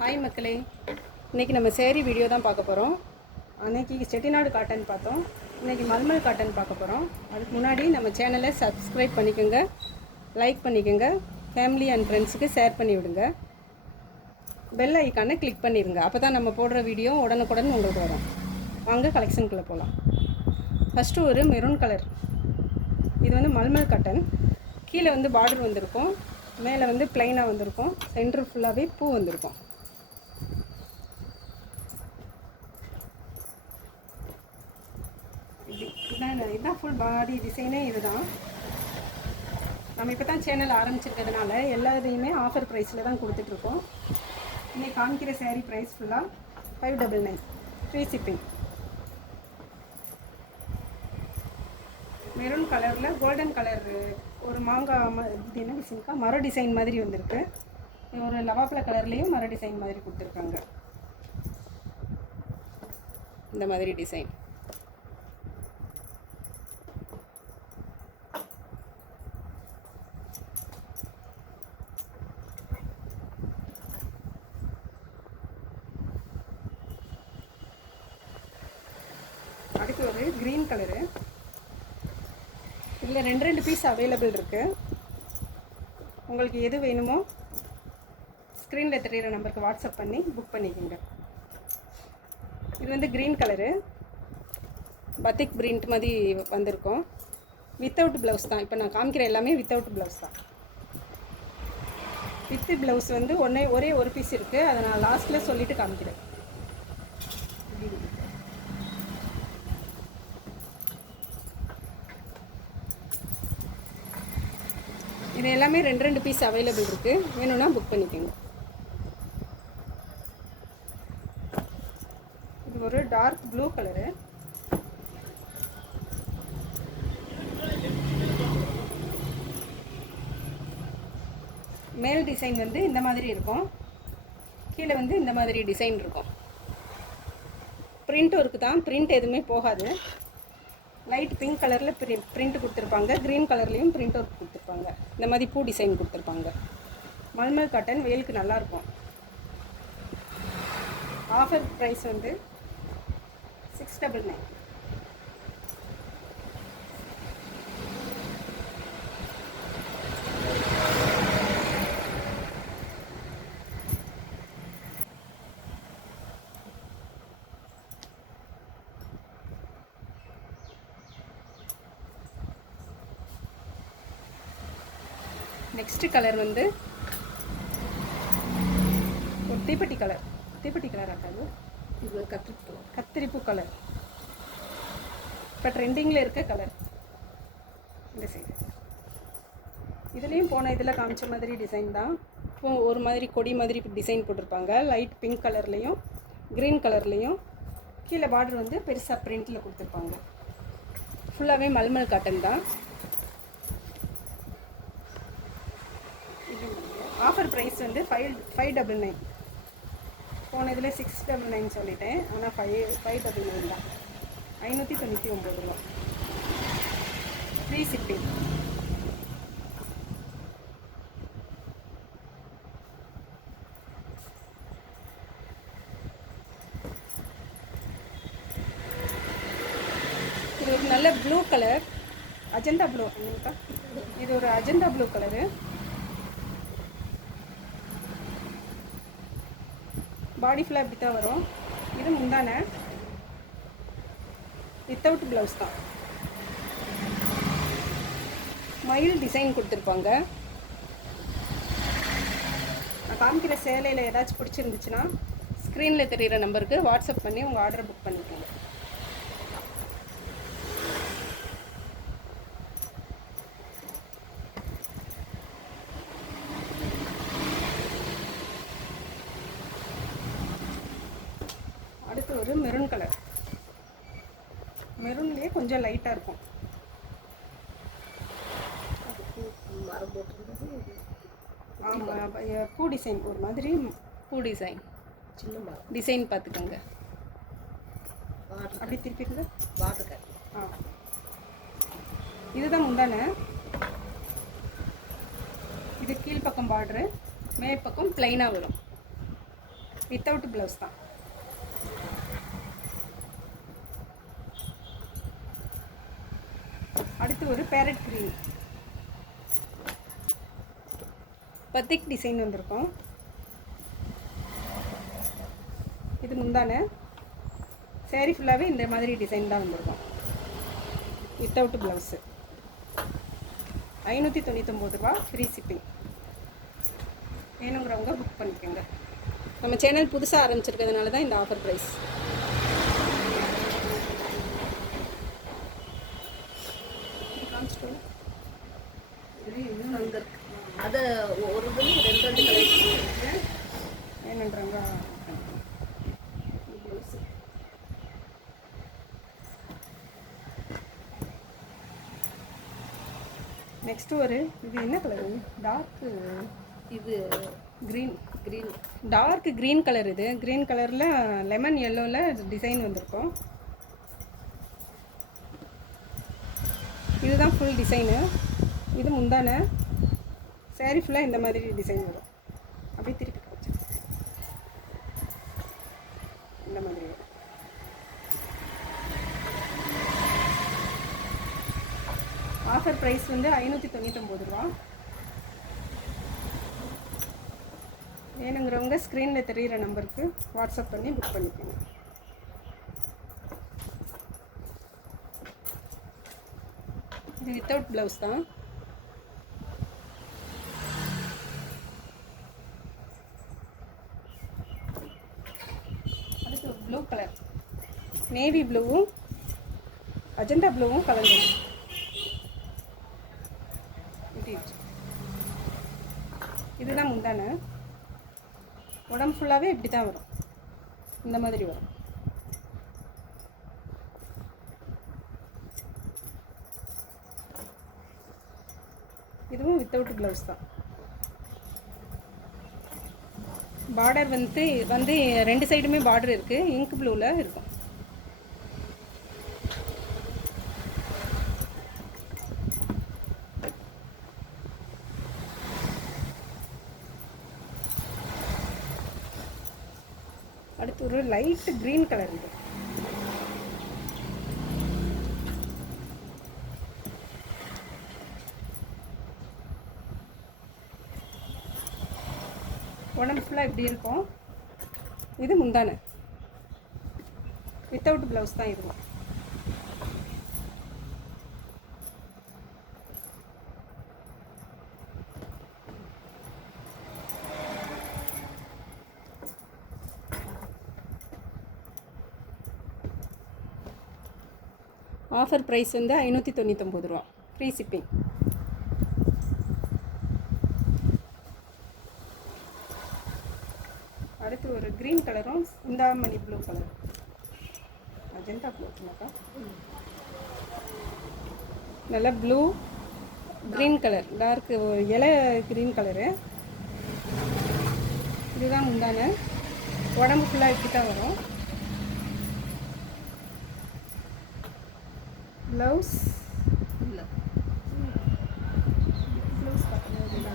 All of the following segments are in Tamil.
ஹாய் மக்களே, இன்றைக்கி நம்ம சேரீ வீடியோ தான் பார்க்க போகிறோம். அன்றைக்கி செட்டிநாடு காட்டன் பார்த்தோம். இன்றைக்கி மல்மல் காட்டன் பார்க்க போகிறோம். அதுக்கு முன்னாடி நம்ம சேனலை சப்ஸ்கிரைப் பண்ணிக்கோங்க, லைக் பண்ணிக்கோங்க, ஃபேமிலி அண்ட் ஃப்ரெண்ட்ஸுக்கு ஷேர் பண்ணி விடுங்க. பெல் ஐக்கானை கிளிக் பண்ணிடுங்க. அப்போ தான் நம்ம போடுற வீடியோ உடனுக்குடன் உங்களுக்கு வரும். வாங்க கலெக்ஷனுக்குள்ளே போகலாம். ஃபஸ்ட்டு ஒரு மெரூன் கலர். இது வந்து மல்மல் காட்டன். கீழே வந்து பார்டர் வந்திருக்கும், மேலே வந்து ப்ளைனாக வந்திருக்கும், சென்டர் ஃபுல்லாகவே பூ வந்திருக்கும். இதுதான் ஃபுல் பாடி டிசைனே. இதுதான் நம்ம இப்போ தான் சேனல் ஆரம்பிச்சிருக்கிறதுனால எல்லாத்தையுமே ஆஃபர் ப்ரைஸில் தான் கொடுத்துட்ருக்கோம். இன்றைக்கி காமிக்கிற சேரீ ப்ரைஸ் ஃபுல்லாக 599, ஃப்ரீ ஷிப்பிங். மெரூன் கலரில் கோல்டன் கலர் ஒரு மாங்காய் இது என்ன டிசைன்க்கா, மர டிசைன் மாதிரி வந்திருக்கு. ஒரு லவாப்பில் கலர்லேயும் மர டிசைன் மாதிரி கொடுத்துருக்காங்க. இந்த மாதிரி டிசைன். அடுத்து ஒரு க்ரீன் கலரு. இதில் ரெண்டு பீஸ் அவைலபிள் இருக்குது. உங்களுக்கு எது வேணுமோ ஸ்க்ரீனில் தெரிகிற நம்பருக்கு வாட்ஸ்அப் பண்ணி புக் பண்ணிக்கோங்க. இது வந்து க்ரீன் கலரு, பத்திக் பிரிண்ட் மாதிரி வந்திருக்கும். வித்தவுட் ப்ளவுஸ் தான். இப்போ நான் காமிக்கிற எல்லாமே வித்தவுட் ப்ளவுஸ் தான். வித்து ப்ளவுஸ் வந்து ஒரே ஒரு பீஸ் இருக்குது. அதை நான் லாஸ்ட்டில் சொல்லிவிட்டு காமிக்கிறேன். இது எல்லாமே ரெண்டு பீஸ் அவைலபிள் இருக்குது. வேணும்னா புக் பண்ணிக்கோங்க. இது ஒரு டார்க் ப்ளூ கலரு. மேல் டிசைன் வந்து இந்த மாதிரி இருக்கும், கீழே வந்து இந்த மாதிரி டிசைன் இருக்கும். பிரிண்ட் ஒர்க்கு தான், பிரிண்ட் எதுவுமே போகாது. லைட் பிங்க் கலரில் பிரிண்ட் கொடுத்துருப்பாங்க, க்ரீன் கலர்லேயும் பிரிண்ட் ஒர்க் கொடுத்துருப்பாங்க. இந்த மாதிரி பூ டிசைன் கொடுத்துருப்பாங்க. மல்மல் காட்டன் வெயிலுக்கு நல்லாயிருக்கும். ஆஃபர் ப்ரைஸ் வந்து 699. நெக்ஸ்ட் கலர் வந்து ஒரு தீப்பெட்டி கலர் ஆகாது, இது கத்திரிப்பூ கலர். இப்போ ட்ரெண்டிங்கில் இருக்க கலர். இந்த சைடு இதுலேயும் போன இதில் காமிச்ச மாதிரி டிசைன் தான். இப்போ ஒரு மாதிரி கொடி மாதிரி டிசைன் போட்டிருப்பாங்க. லைட் பிங்க் கலர்லேயும் க்ரீன் கலர்லேயும் கீழே பார்டர் வந்து பெருசாக பிரிண்டில் கொடுத்துருப்பாங்க. ஃபுல்லாகவே மல்மல் காட்டன் தான். ஆஃபர் ப்ரைஸ் வந்து 599. போன இதில் 699 சொல்லிட்டேன், ஆனால் 599 தான். 599 ரூபா, ஃப்ரீ ஷிப்பிங். இது ஒரு நல்ல ப்ளூ கலர், அஜந்தா ப்ளூ. இது ஒரு அஜந்தா ப்ளூ கலரு. பாடி ஃபுல்லாக இப்படி தான் வரும். இது முந்தான வித்தவுட் ப்ளவுஸ் தான். மயில் டிசைன் கொடுத்துருப்பாங்க. நான் காமிக்கிற சேலையில் ஏதாச்சும் பிடிச்சிருந்துச்சுன்னா ஸ்க்ரீனில் தெரிகிற நம்பருக்கு வாட்ஸ்அப் பண்ணி உங்கள் ஆர்டரை புக் பண்ணிக்கோங்க. அடுத்து ஒரு மெரூன் கலர். மெரூன்லேயே கொஞ்சம் லைட்டாக இருக்கும். ஆமாம், பூ டிசைன் ஒரு மாதிரி பூ டிசைன், சின்ன டிசைன் பார்த்துக்கோங்க. அப்படி திருப்பிடுங்க. இதுதான் முந்தான. இது கீழ்ப்பக்கம் பார்டரு, மேற்பக்கம் ப்ளைனாக வரும். வித்தவுட் ப்ளவுஸ் தான். அடுத்து ஒரு பேரட் க்ரீன் பத்திக் டிசைன் வந்திருக்கும். இது முந்தான சேரீ ஃபுல்லாகவே இந்த மாதிரி டிசைன் தான் வந்திருக்கும் வித்தவுட் ப்ளவுஸு. 599 ரூபா, ஃப்ரீ ஷிப்பிங். வேணுங்கிறவங்க புக் பண்ணிக்கோங்க. நம்ம சேனல் புதுசாக ஆரம்பிச்சிருக்கிறதுனால தான் இந்த ஆஃபர் ப்ரைஸ். அது ஒரு ரெண்டு கலெக்ஷன் வேணுன்றாங்க. நெக்ஸ்ட் ஒரு இது என்ன கலர்? டார்க் இது க்ரீன் டார்க் க்ரீன் கலர். இது க்ரீன் கலரில் லெமன் எல்லோவில் டிசைன் வந்திருக்கும். இதுதான் ஃபுல் டிசைனு. இது முந்தான சேரீ ஃபுல்லாக இந்த மாதிரி டிசைன் வரும். அப்படியே திருப்பி காமிச்சு இந்த மாதிரி வரும். ஆஃபர் ப்ரைஸ் வந்து 599 ரூபா. வேணுங்கிறவங்க ஸ்க்ரீனில் தெரிகிற நம்பருக்கு வாட்ஸ்அப் பண்ணி புக் பண்ணிக்கோங்க. இது வித்தவுட் ப்ளவுஸ் தான். அடுத்து ஒரு ப்ளூ கலர், நேவி ப்ளூவும் அஜந்தா ப்ளூவும் கலந்து. இதுதான் முந்தான. உடம்பு ஃபுல்லாகவே இப்படி தான் வரும், இந்த மாதிரி வரும். இதுவும் வித்தவுட் ப்ளவுஸ் தான். பார்டர் வந்து ரெண்டு சைடுமே பார்டர் இருக்குது. இங்க் ப்ளூவில் இருக்கும். அடுத்து ஒரு லைட் க்ரீன் கலர். இது உடம்பு ஃபுல்லாக இப்படி இருக்கும். இது முந்தான வித்தவுட் ப்ளவுஸ் தான் இருக்கும். ஆஃபர் ப்ரைஸ் வந்து 599 ரூபா, ஃப்ரீ ஷிப்பிங். அடுத்து ஒரு க்ரீன் கலரும் சிந்தாமணி ப்ளூ கலர், அஜந்தா ப்ளூனாக்கா நல்லா ப்ளூ க்ரீன் கலர், டார்க்கு இலை க்ரீன் கலரு. இதுதான் முந்தான. உடம்பு ஃபுல்லாக இப்படி தான் வரும். ப்ளவுஸ் இல்லை, ப்ளவுஸ் பார்த்தீங்கன்னா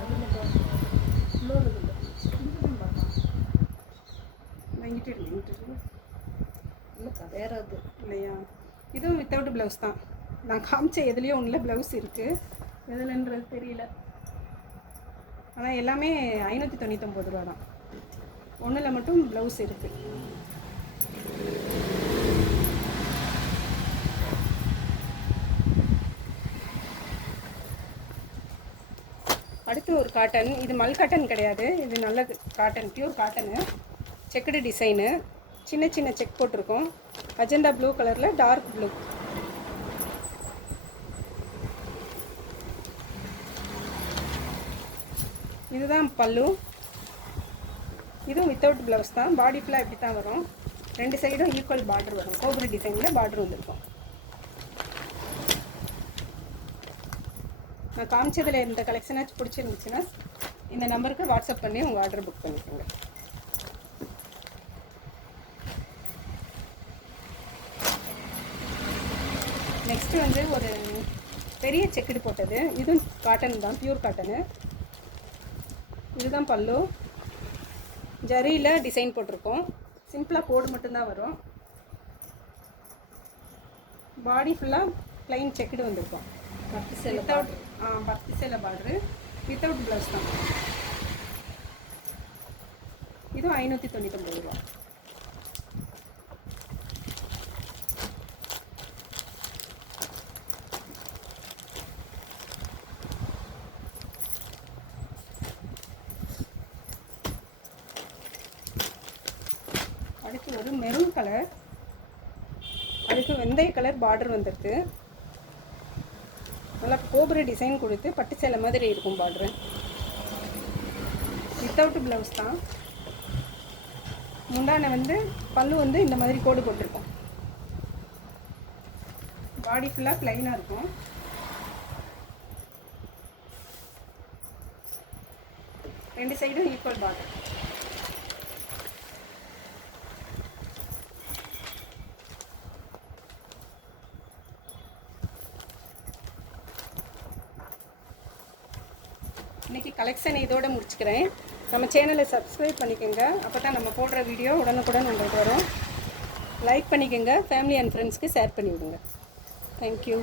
இல்லைக்கா வேறு அது இல்லையா? இதுவும் வித்தவுட் ப்ளவுஸ் தான். நான் காமிச்ச எதுலேயும் ஒன்றில் ப்ளவுஸ் இருக்குது, எதுலன்றது தெரியல. ஆனால் எல்லாமே 599 ரூபா தான். ஒன்றில் மட்டும் ப்ளவுஸ் இருக்குது. அடுத்து ஒரு காட்டன். இது மல் காட்டன் கிடையாது, இது நல்ல cotton, pure cotton. Checked design, சின்ன சின்ன செக் போட்டிருக்கோம். அஜந்தா ப்ளூ கலரில் டார்க் ப்ளூ. இதுதான் பல்லு. இதுவும் வித்தவுட் ப்ளவுஸ் தான். பாடி ஃபுல்லாக இப்படி தான் வரும். ரெண்டு சைடும் ஈக்குவல் பார்டர் வரும். கோபுரி டிசைனில் பார்டர் வந்துருக்கும். நான் காமிச்சதில் இந்த கலெக்ஷனாச்சும் பிடிச்சிருந்துச்சுன்னா இந்த நம்பருக்கு வாட்ஸ்அப் பண்ணி உங்கள் ஆர்டர் புக் பண்ணிக்கோங்க. நெக்ஸ்ட்டு வந்து ஒரு பெரிய செக்குடு போட்டது. இதுவும் காட்டன் தான், பியூர் காட்டனு. இதுதான் பல்லு. ஜரியில் டிசைன் போட்டிருக்கோம். சிம்பிளாக கோடு மட்டும்தான் வரும். பாடி ஃபுல்லாக ப்ளைன் செக்குடு வந்திருக்கும். பட்டு சேலை வித்தவுட் பட்டு சேலை பார்டரு வித்தவுட் ப்ளவுஸ் தான். இதுவும் 599 ரூபா. அடுத்து ஒரு மெரூன் கலர், அதுக்கு வெந்தய கலர் பார்டர் வந்துருக்கு. நல்லா கோபுர டிசைன் கொடுத்து பட்டு சேலை மாதிரி இருக்கும் பார்டரு. வித்தவுட் ப்ளவுஸ் தான். முந்தானை வந்து பல்லு வந்து இந்த மாதிரி கோடு போட்டிருக்கோம். பாடி ஃபுல்லாக ப்ளைனாக இருக்கும். ரெண்டு சைடும் ஈக்குவல் பார்டர். இன்றைக்கி கலெக்ஷன் இதோடு முடிச்சுக்கிறேன். நம்ம சேனலை சப்ஸ்கிரைப் பண்ணிக்கோங்க. அப்போ தான் நம்ம போடுற வீடியோ உடனுக்குடன் உங்களுக்கு வரும். லைக் பண்ணிக்கோங்க. ஃபேமிலி அண்ட் ஃப்ரெண்ட்ஸ்க்கு ஷேர் பண்ணி விடுங்க. தேங்க்யூ.